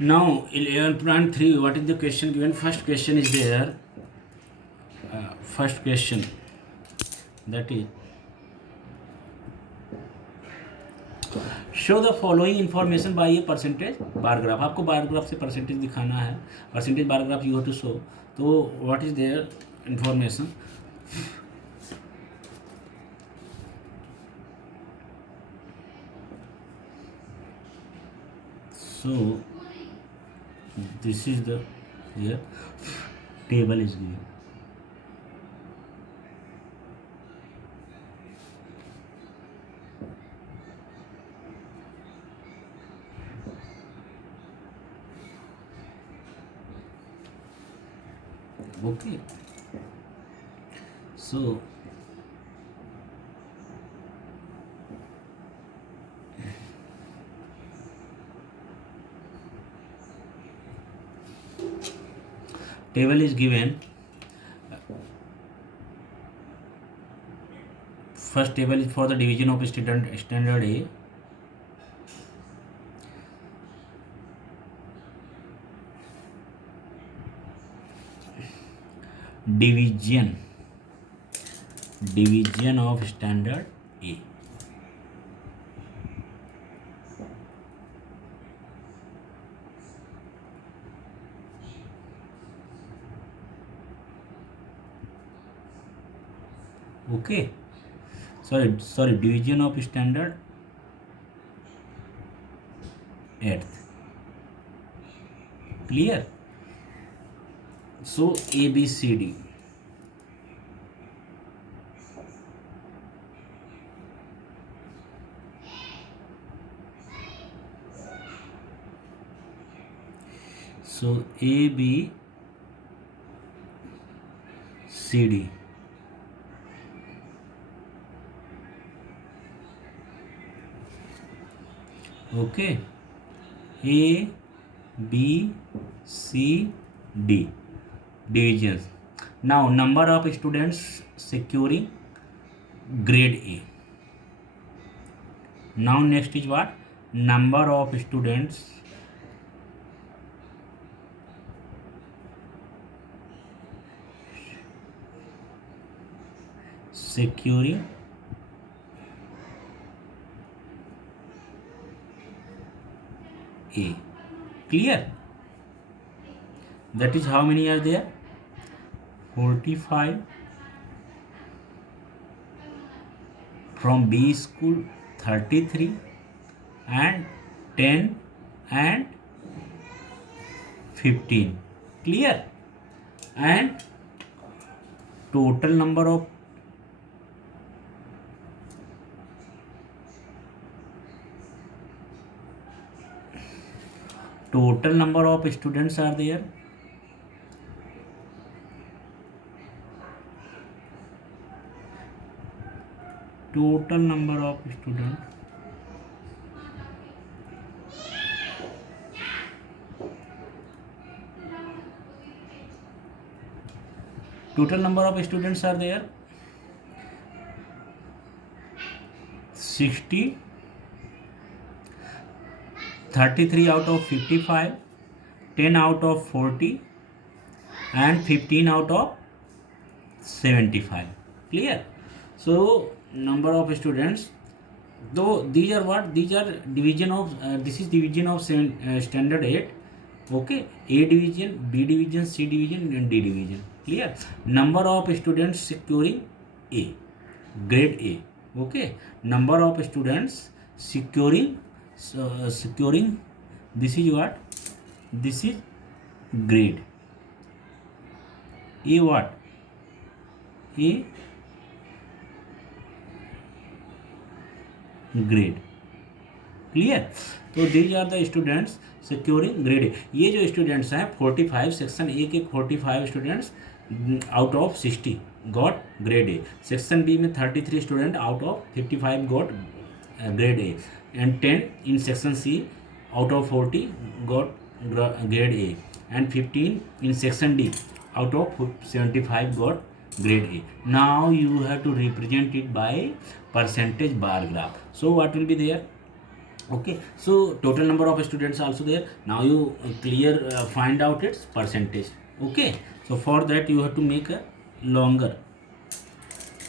Now 11.3, what is the question given? First question is there. First question, that is, show the following information by a percentage bar graph. आपको bar graph से percentage दिखाना है. Percentage bar graph you have to show. तो what is their information? So this is the here table is given. Okay, so table is given. First table is for the division of standard A. Division of standard A. Okay, sorry, division of standard eighth. Clear? So A, B, C, D. So A, B, C, D. Okay, A, B, C, D divisions. Now number of students securing grade A. Now next is what? Number of students securing A. Clear? That is how many are there? 45 from B school, 33 and 10 and 15. Clear? And total number of students are there. Total number of students are there 60, 33 out of 55, 10 out of 40 and 15 out of 75. Clear? So number of students, though these are what? These are division of this is division of standard 8. Okay, A division, B division, C division and D division. Clear? Number of students securing A, grade A. Okay, number of students securing this is what? This is grade A. What? A grade. Clear? तो these are the students securing grade A. ये जो students हैं 45 section A के 45 students out of 60 got grade A. Section B में 33 student out of 55 got grade A and 10 in section C out of 40 got grade A and 15 in section D out of 75 got grade A. Now you have to represent it by percentage bar graph. So what will be there? Okay, so total number of students also there. Now you clear find out its percentage. Okay, so for that you have to make a longer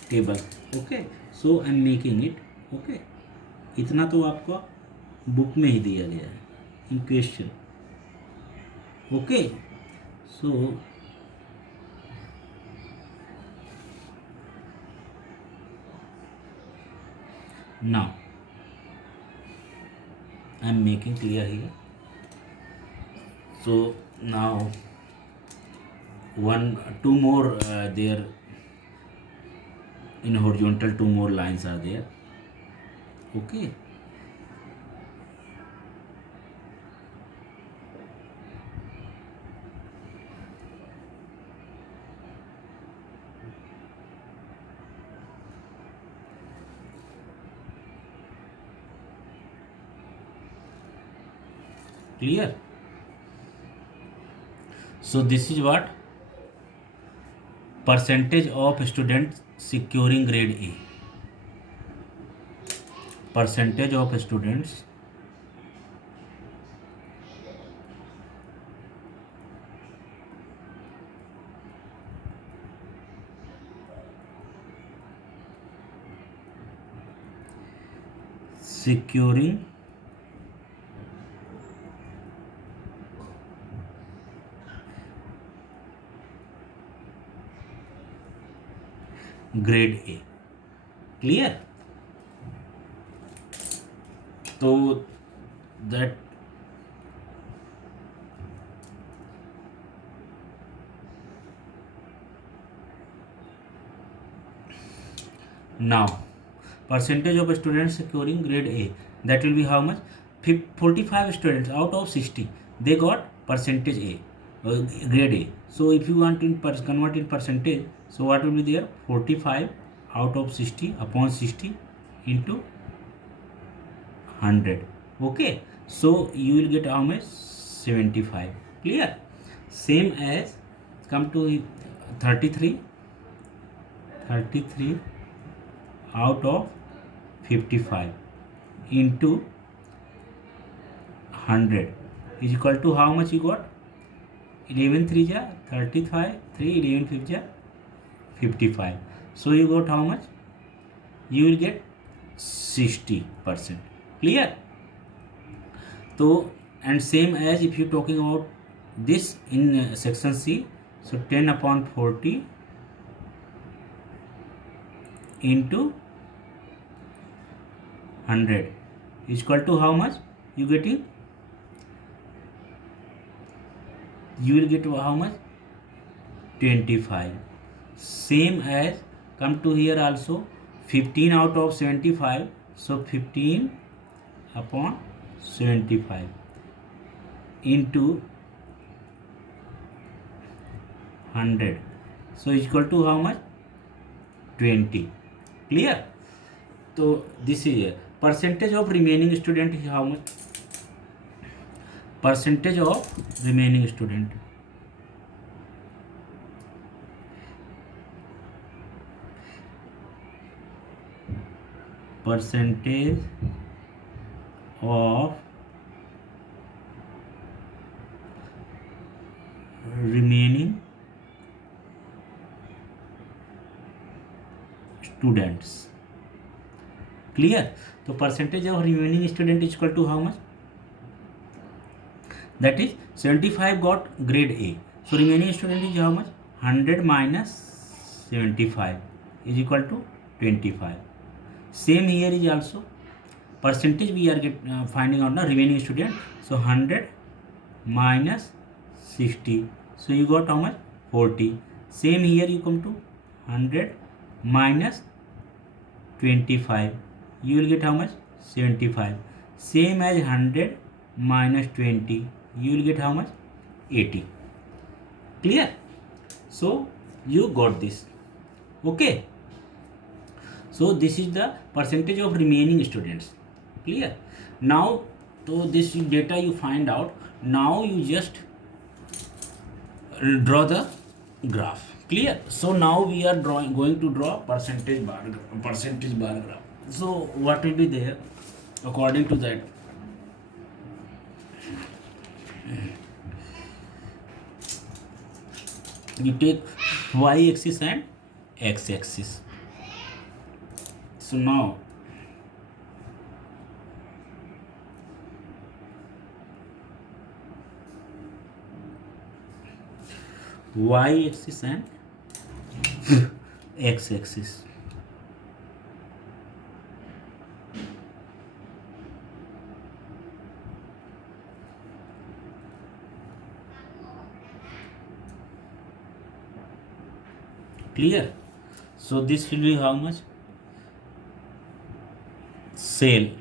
table. Okay, so I am making it. Okay, इतना तो आपको book में ही दिया गया है इन question. Okay, so now I am making clear here. So now two more there in horizontal, two more lines are there. Okay, clear. So this is what percentage of students securing grade A. Percentage of students securing grade A. Clear? So that now percentage of students securing grade A, that will be how much? 45 students out of 60 they got percentage A, grade A. So if you want to convert in percentage, so what will be there? 45 out of 60 upon 60 into 100. Okay, so you will get how much? 75. Clear? Same as come to 33 out of 55 into 100 is equal to how much you got? 11 3 ja 35, 3 11 5 ja 55. So you got how much? You will get 60%. Clear? So and same as if you talking about this in section C, so 10 upon 40 into 100 is equal to how much? You getting? You will get how much? 25. Same as come to here also 15 out of 75, so 15 upon 75 into 100, so is equal to how much? 20. Clear? So this is a percentage of remaining student is how much? Percentage of remaining student, percentage of remaining students. Clear? So percentage of remaining student is equal to how much? That is 75 got grade A. So remaining student is how much? 100 minus 75 is equal to 25. Same here is also percentage we are finding out now remaining student. So 100 minus 60. So you got how much? 40. Same here you come to 100 minus 25. You will get how much? 75. Same as 100 minus 20. You will get how much? 80. Clear? So you got this. Okay. So this is the percentage of remaining students. Clear? Now, so this data you find out. Now you just draw the graph. Clear? So now we are going to draw percentage bar graph. So what will be there according to that? You take y axis and x axis. So now y axis and x axis. Clear? So this will be how much? Sale.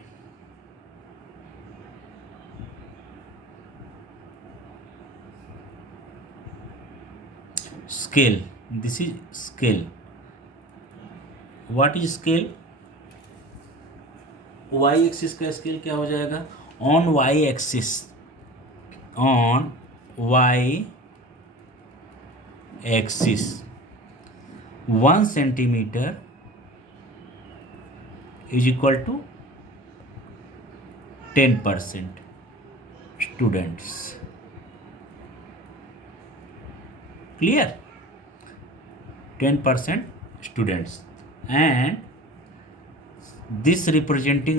Scale. This is scale. What is scale? y axis का scale क्या हो जाएगा? On y axis, on y axis 1 centimetre is equal to 10% students. Clear? 10% students, and this representing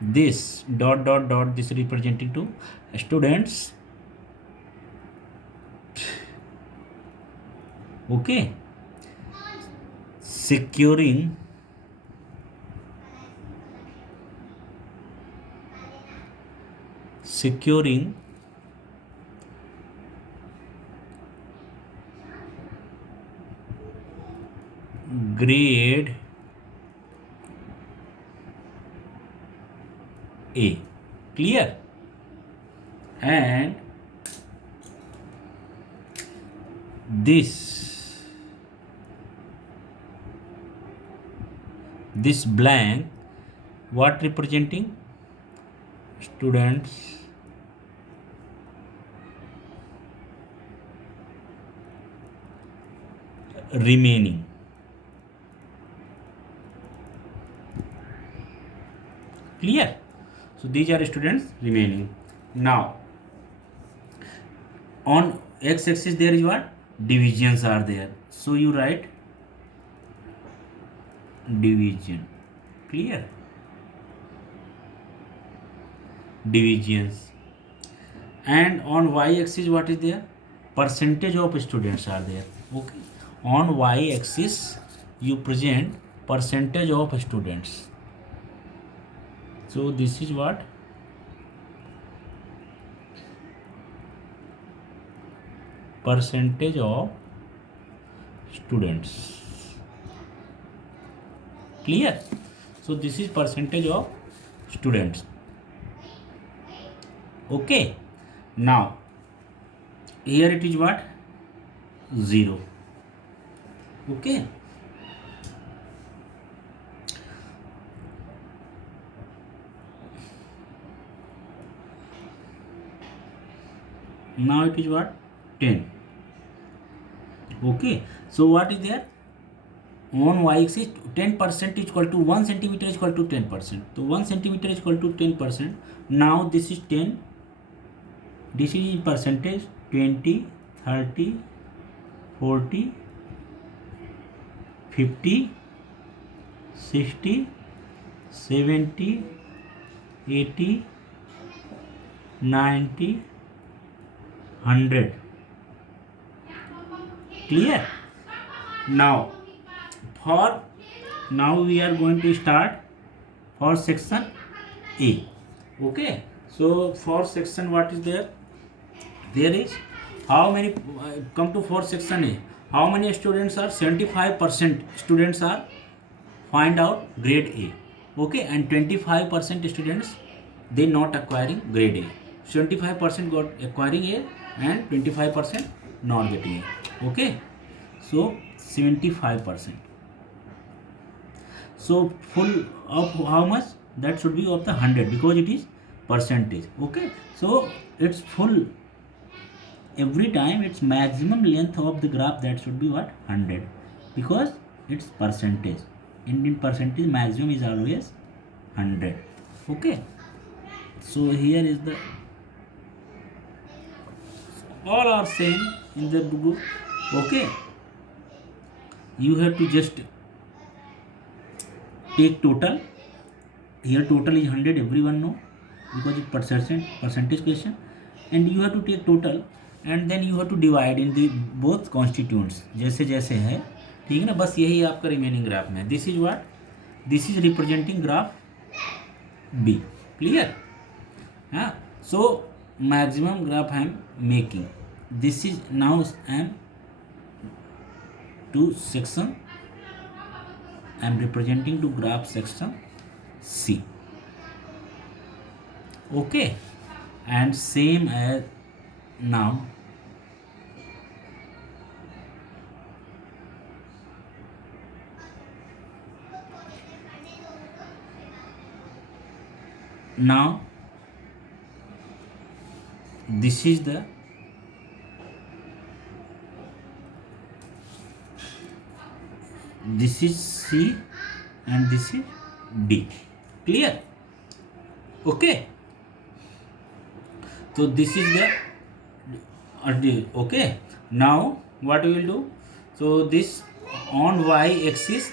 this dot dot dot, this representing to students. Okay, securing grade A. Clear? And this blank, what representing? Students remaining. Clear? So these are students remaining. Now on x axis there is what? Divisions are there. So you write division. Clear? Divisions. And on y axis what is there? Percentage of students are there. Okay, on y axis you present percentage of students. So this is what? Percentage of students. Clear? So this is percentage of students. Okay, now here it is what? 0. Okay, now it is what? 10. Okay, so what is there? On y axis 10% is equal to 1 centimeter is equal to 10%. So 1 centimeter is equal to 10%. Now this is 10. This is in percentage: 20, 30, 40, 50, 60, 70, 80, 90, 100. Clear? Now we are going to start for section A. Okay, so for section what is there? There is how many come to for section A. How many students are? 75% students are find out grade A. Okay, and 25% students they not acquiring grade A. 75% got acquiring A and 25% not getting A. Okay, so 75%. So full of how much? That should be of the 100 because it is percentage. Okay, so it's full. Every time its maximum length of the graph, that should be what? 100, because it's percentage. In percentage maximum is always 100. Okay, so here is the all are same in the group. Okay, you have to just take total. Here total is 100, everyone know, because it's percentage question, and you have to take total, and then you have to divide in the both constituents जैसे जैसे है, ठीक है ना. बस यही आपका remaining graph में. This is what, this is representing graph B. Clear. हाँ. So maximum graph I am making. This is now I am to section, I am representing to graph section C. Okay, and same as now. Now this is the this is C and this is D. Clear. Okay, so this is the okay. Now what we will do, so this on y axis